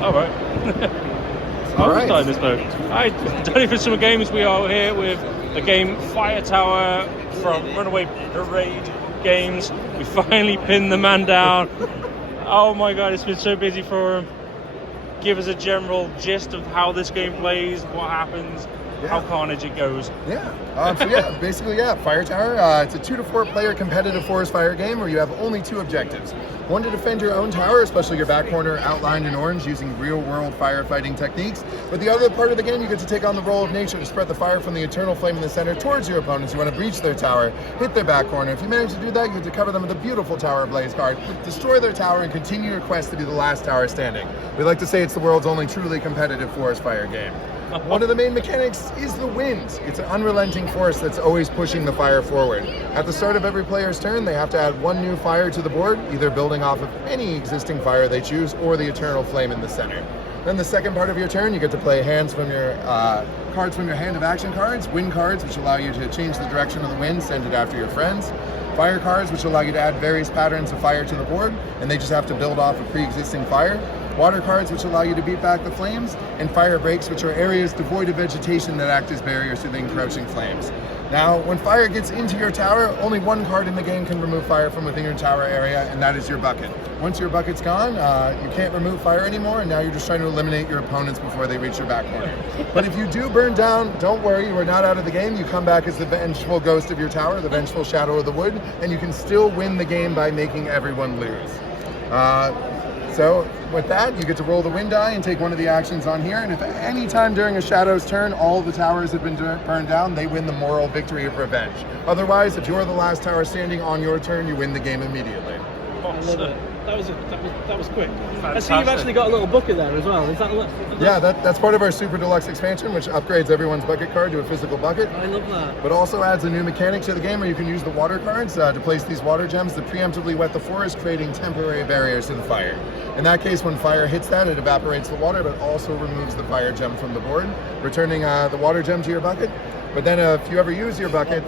All right. All right. I'm this mode. Hi, Tony for Summer Games. We are here with the game Fire Tower from Runaway Parade Games. We finally pinned the man down. Oh my god, it's been so busy for him. Give us a general gist of how this game plays, what happens, how carnage it goes. Basically, Fire Tower. It's a 2 to 4 player competitive forest fire game where you have only 2 objectives. One, to defend your own tower, especially your back corner outlined in orange using real-world firefighting techniques. But the other part of the game, you get to take on the role of nature to spread the fire from the eternal flame in the center towards your opponents. You want to breach their tower, hit their back corner. If you manage to do that, you get to cover them with a beautiful Tower Blaze card, destroy their tower, and continue your quest to be the last tower standing. We like to say it's the world's only truly competitive forest fire game. One of the main mechanics is the wind. It's an unrelenting force that's always pushing the fire forward. At the start of every player's turn, they have to add 1 new fire to the board, either building off of any existing fire they choose or the eternal flame in the center. Then the second part of your turn, you get to play hands from your cards from your hand of action cards, wind cards, which allow you to change the direction of the wind, send it after your friends. Fire cards, which allow you to add various patterns of fire to the board, and they just have to build off a pre-existing fire. Water cards, which allow you to beat back the flames, and fire breaks, which are areas devoid of vegetation that act as barriers to the encroaching flames. Now, when fire gets into your tower, only 1 card in the game can remove fire from within your tower area, and that is your bucket. Once your bucket's gone, you can't remove fire anymore, and now you're just trying to eliminate your opponents before they reach your back corner. But if you do burn down, don't worry, you are not out of the game. You come back as the vengeful ghost of your tower, the vengeful shadow of the wood, and you can still win the game by making everyone lose. So with that, you get to roll the wind die and take one of the actions on here, and if at any time during a Shadow's turn all of the towers have been burned down, they win the moral victory of revenge. Otherwise, if you're the last tower standing on your turn, you win the game immediately. I love it. That was quick. Fantastic. I see you've actually got a little bucket there as well. Is that Yeah, that's part of our Super Deluxe expansion, which upgrades everyone's bucket card to a physical bucket. I love that. But also adds a new mechanic to the game where you can use the water cards to place these water gems to preemptively wet the forest, creating temporary barriers to the fire. In that case, when fire hits that, it evaporates the water, but also removes the fire gem from the board, returning the water gem to your bucket. But then if you ever use your bucket,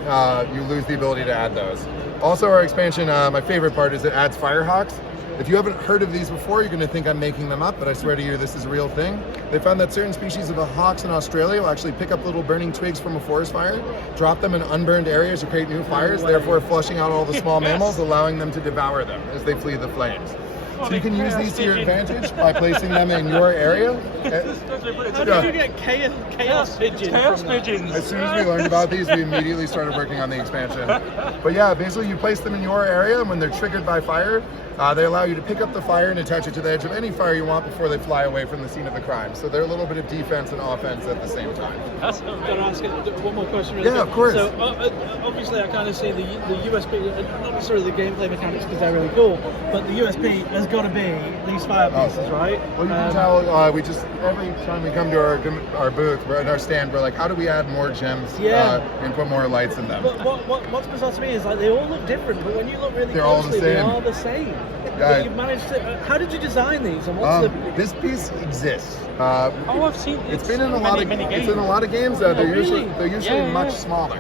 you lose the ability to add those. Also, our expansion, my favorite part is it adds Firehawks. If you haven't heard of these before, you're going to think I'm making them up, but I swear to you, this is a real thing. They found that certain species of hawks in Australia will actually pick up little burning twigs from a forest fire, drop them in unburned areas to create new fires, therefore flushing out all the small mammals, allowing them to devour them as they flee the flames. So you can use these to your advantage by placing them in your area. How did you get chaos pigeons? Chaos pigeons. As soon as we learned about these, we immediately started working on the expansion. But yeah, basically you place them in your area, and when they're triggered by fire, they allow you to pick up the fire and attach it to the edge of any fire you want before they fly away from the scene of the crime. So they're a little bit of defense and offense at the same time. I've got to ask one more question. Really Yeah, of course. So obviously I kind of see the USP, not necessarily the gameplay mechanics because they're really cool, but the USP has got to be these fire pieces, right? Well, you can tell, we just, every time we come to our booth, we're at our stand, we're like, how do we add more gems and put more lights in them? What's bizarre to me is like they all look different, but when you look really closely, they are the same. Yeah. You've managed to, how did you design these, and what's this piece exists. I've seen it. It's been in a lot of games. It's in a lot of games. They're usually much smaller.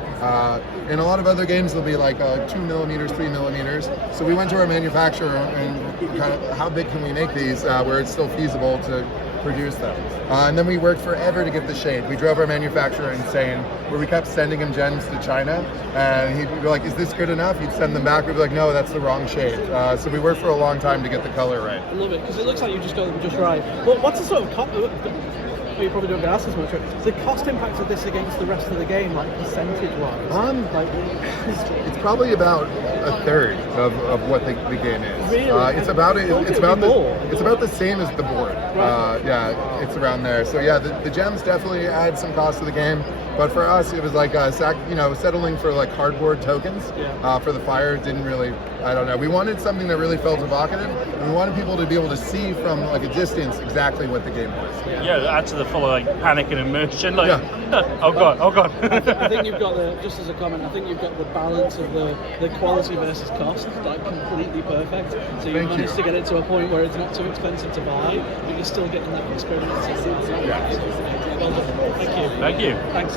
In a lot of other games, they'll be like 2 millimeters, 3 millimeters. So we went to our manufacturer and kind of, how big can we make these where it's still feasible to produce them? And then we worked forever to get the shade. We drove our manufacturer insane, where we kept sending him gems to China, and he'd be like, "Is this good enough?" He'd send them back. We'd be like, "No, that's the wrong shade." So we worked for a long time to get the color right. I love it because it looks like you just got them just right. But what's the sort of you probably don't get asked as much. The cost impact of this against the rest of the game, like percentage-wise? It's probably about a third of what the game is. Really? It's about the same as the board. Right. Yeah, it's around there. So yeah, the gems definitely add some cost to the game. But for us, it was like settling for like cardboard tokens for the fire. Didn't really, I don't know. We wanted something that really felt evocative, and we wanted people to be able to see from like a distance exactly what the game was. Yeah, add to the full like panic and immersion. Like, oh god. I think you've got just as a comment, I think you've got the balance of the quality versus cost like completely perfect. So you managed to get it to a point where it's not too expensive to buy, but you're still getting that experience. Yeah. Well done. Thank you. Thank you. Thanks.